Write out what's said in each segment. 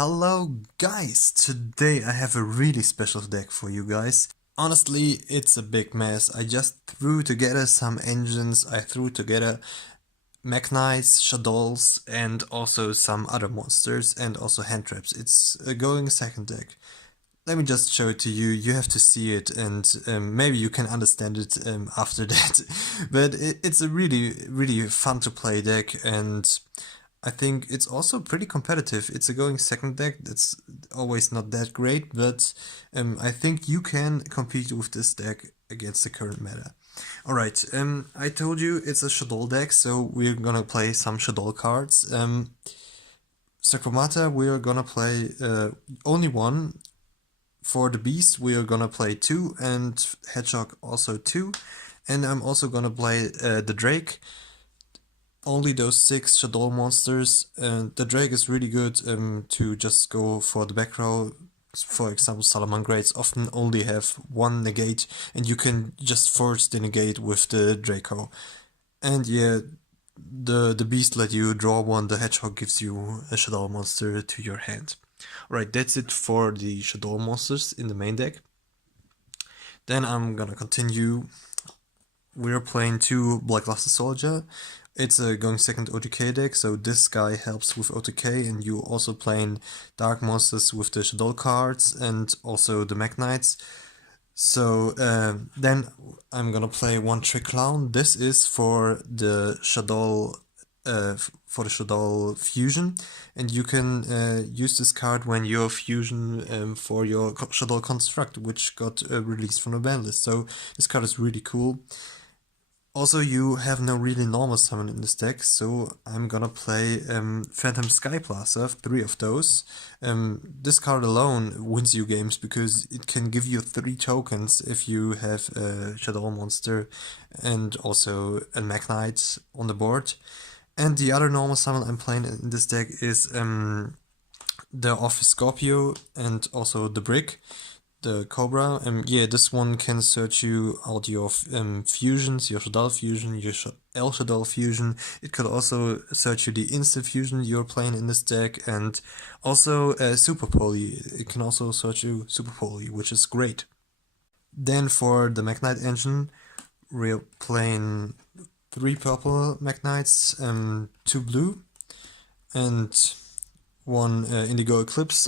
Hello guys, today I have a really special deck for you guys. Honestly, it's a big mess. I just threw together some engines, I threw together Mekk-Knights, Shaddolls, and also some other monsters and also hand traps. It's a going second deck. Let me just show it to you, you have to see it and maybe you can understand it after that. But it's a really fun to play deck, and I think it's also pretty competitive. It's a going second deck that's always not that great, but I think you can compete with this deck against the current meta. Alright, I told you it's a Shaddoll deck, so we're gonna play some Shaddoll cards. Sakromata, we're gonna play only one. For the Beast, we're gonna play two, and Hedgehog also two. And I'm also gonna play the Drake. Only those 6 Shaddoll monsters. The Drake is really good to just go for the back row. For example, Salamangreats often only have one negate, and you can just force the negate with the Draco. And yeah, the Beast let you draw one, the Hedgehog gives you a Shaddoll monster to your hand. Alright, that's it for the Shaddoll monsters in the main deck. Then I'm gonna continue. We're playing 2 Blackluster Soldier. It's a going second OTK deck, so this guy helps with OTK, and you also playing dark monsters with the Shaddoll cards and also the Mekk-Knights. So then I'm gonna play 1 Trick Clown. This is for the Shaddoll fusion, and you can use this card when your fusion for your Shaddoll construct, which got released from the ban list. So this card is really cool. Also, you have no really normal summon in this deck, so I'm gonna play Phantom Skyplacer, 3 of those. This card alone wins you games because it can give you 3 tokens if you have a Shaddoll monster and also a Mekk-Knight on the board. And the other normal summon I'm playing in this deck is the Office Scorpio and also the Brick. The Cobra, yeah, this one can search you out your fusions, your Shaddoll fusion, your El Shaddoll fusion. It could also search you the instant fusion you're playing in this deck, and also Super Poly. It can also search you Super Poly, which is great. Then for the Mekk-Knight engine, we're playing 3 purple Mekk-Knights, 2 blue, and 1 Indigo Eclipse.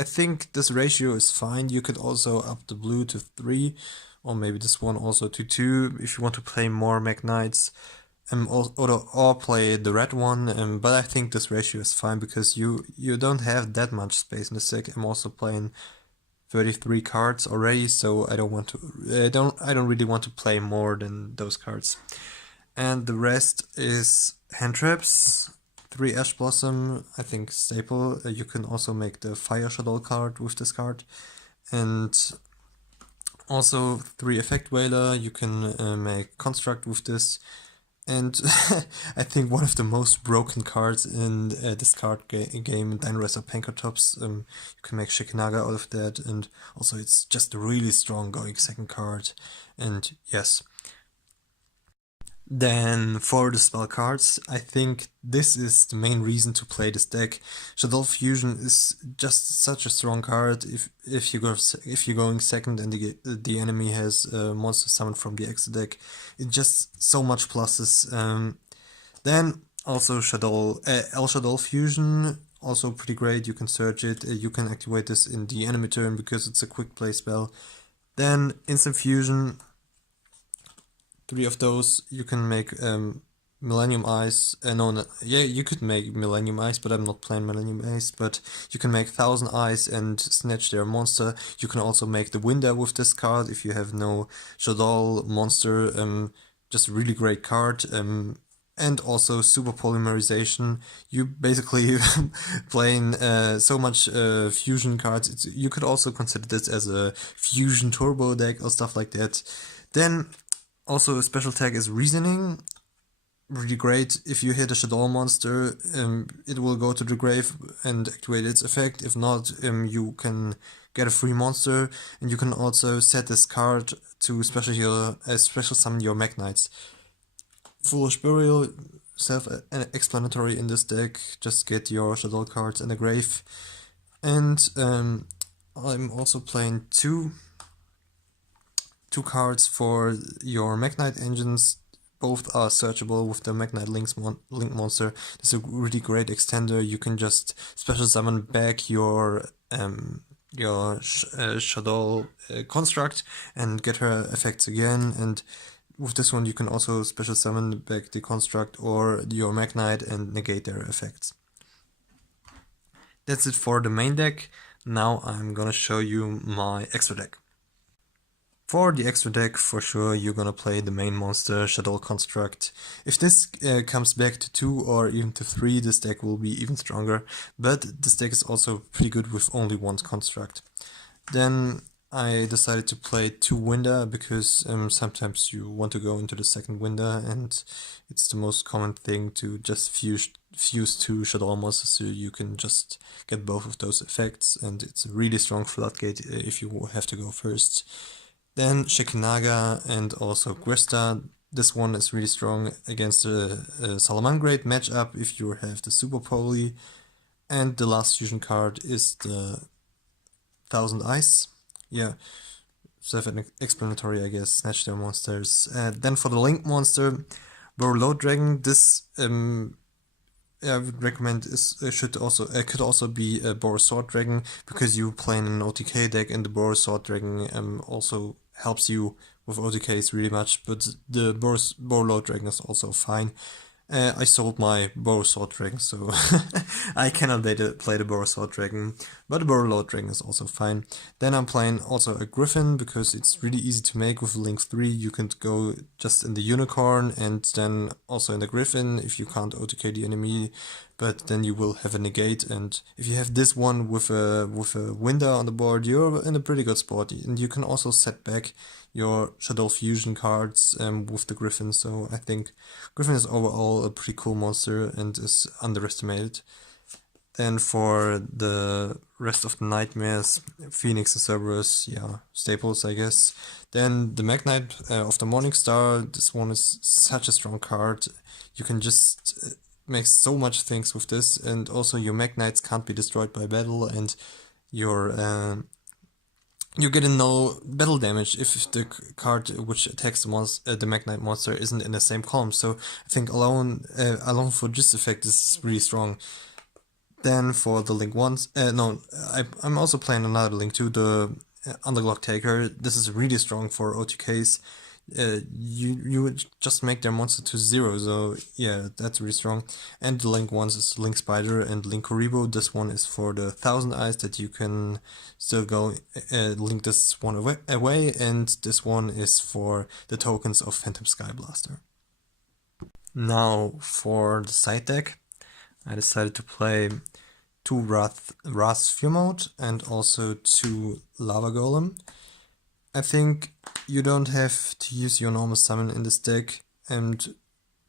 I think this ratio is fine. You could also up the blue to 3, or maybe this one also to 2 if you want to play more Mekk-Knights, or play the red one. But I think this ratio is fine because you don't have that much space in the deck. I'm also playing 33 cards already, so I don't really want to play more than those cards. And the rest is hand traps. 3 Ash Blossom, I think staple. You can also make the Fire Shaddoll card with this card. And also 3 Effect Whaler, you can make Construct with this. And I think one of the most broken cards in this card game, Dinosaur Pankratops, you can make Shikinaga out of that, and also it's just a really strong going second card. And yes. Then for the spell cards, I think this is the main reason to play this deck. Shaddoll Fusion is just such a strong card. If you're going second and the enemy has a monster summoned from the extra deck, it's just so much pluses. Then also El Shaddoll Fusion, also pretty great. You can search it. You can activate this in the enemy turn because it's a quick play spell. Then Instant Fusion. 3 of those. You can make Millennium Eyes. Yeah, you could make Millennium Eyes, but I'm not playing Millennium Eyes. But you can make 1000 Eyes and snatch their monster. You can also make the Winder with this card if you have no Shaddoll monster. Just a really great card. And also Super Polymerization. You basically playing so much fusion cards. You could also consider this as a fusion turbo deck or stuff like that. Then also a special tag is Reasoning. Really great. If you hit a Shaddoll monster, it will go to the grave and activate its effect. If not, you can get a free monster, and you can also set this card to special summon your Mekk-Knights. Foolish Burial, self-explanatory in this deck. Just get your Shaddoll cards in the grave. And I'm also playing two cards for your Mekk-Knight engines. Both are searchable with the Mekk-Knight Link monster. It's a really great extender. You can just special summon back your Shaddoll construct and get her effects again. And with this one, you can also special summon back the construct or your Mekk-Knight and negate their effects. That's it for the main deck. Now I'm gonna show you my extra deck. For the extra deck, for sure, you're gonna play the main monster, Shaddoll Construct. If this comes back to 2 or even to 3, this deck will be even stronger, but this deck is also pretty good with only one construct. Then I decided to play 2 Winder because sometimes you want to go into the second Winder, and it's the most common thing to just fuse 2 Shaddoll monsters so you can just get both of those effects, and it's a really strong floodgate if you have to go first. Then Shekinaga and also Grista. This one is really strong against a Salamangreat matchup if you have the Super Poly. And the last fusion card is the Thousand Eyes. Yeah, self-explanatory, I guess. Snatch their monsters. Then for the Link monster, Borload Dragon. This I would recommend could also be a Boros Sword Dragon because you play in an OTK deck, and the Boros Sword Dragon also helps you with OTKs really much. But the Borload Dragon is also fine. I sold my Boros Sword Dragon, so I cannot play the Boros Sword Dragon, but the Borload Dragon is also fine. Then I'm playing also a Griffin because it's really easy to make with Link 3. You can go just in the Unicorn and then also in the Griffin if you can't OTK the enemy, but then you will have a negate, and if you have this one with a Winder on the board, you're in a pretty good spot, and you can also set back your Shaddoll Fusion cards with the Griffin, so I think Griffin is overall a pretty cool monster and is underestimated. Then for the rest of the nightmares, Phoenix and Cerberus, yeah, staples, I guess. Then the Mekk-Knight of the Morningstar. This one is such a strong card. You can just make so much things with this, and also your Mekk-Knights can't be destroyed by battle, and your you get no battle damage if the card which attacks the Mekk-Knight monster isn't in the same column. So I think alone for this effect is really strong. Then for the Link ones, I'm also playing another Link too, the Underglock Taker. This is really strong for OTKs. You would just make their monster to 0, so yeah, that's really strong. And the Link ones is Link Spider and Link Kuribo. This one is for the Thousand Eyes that you can still go link this one away, and this one is for the tokens of Phantom Sky Blaster. Now for the side deck, I decided to play 2 Wrath Fumode and also 2 Lava Golem. I think you don't have to use your normal summon in this deck, and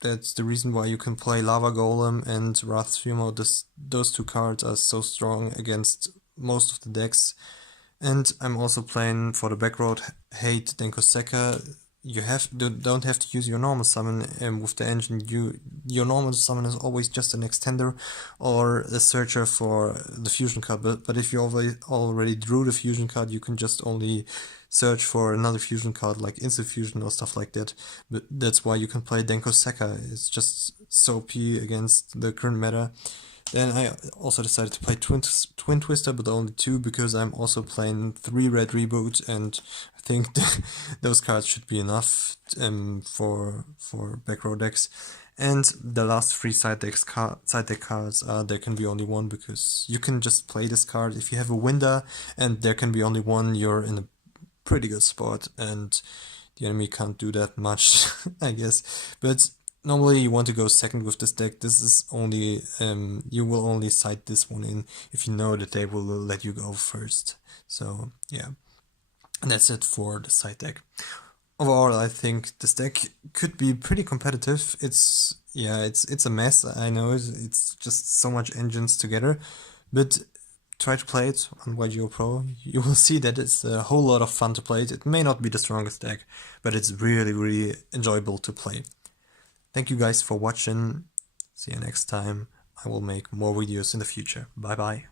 that's the reason why you can play Lava Golem and Wrath Fumode. Those 2 cards are so strong against most of the decks. And I'm also playing for the backroad Hate Denkoseka. You don't have to use your normal summon with the engine. Your normal summon is always just an extender or a searcher for the fusion card. But if you already drew the fusion card, you can just only search for another fusion card like Instant Fusion or stuff like that. But that's why you can play Denkoseka. It's just so OP against the current meta. Then I also decided to play Twin Twister, but only 2 because I'm also playing 3 Red Reboot, and I think those cards should be enough for back row decks. And the last 3 side deck cards, there can be only 1 because you can just play this card. If you have a Winder and there can be only 1, you're in a pretty good spot, and the enemy can't do that much, I guess. But normally you want to go second with this deck. This is only, you will only side this one in if you know that they will let you go first. So yeah, and that's it for the side deck. Overall, I think this deck could be pretty competitive. It's a mess, I know, it's just so much engines together, but try to play it on YGO Pro. You will see that it's a whole lot of fun to play it. It may not be the strongest deck, but it's really, really enjoyable to play. Thank you guys for watching. See you next time. I will make more videos in the future. Bye bye.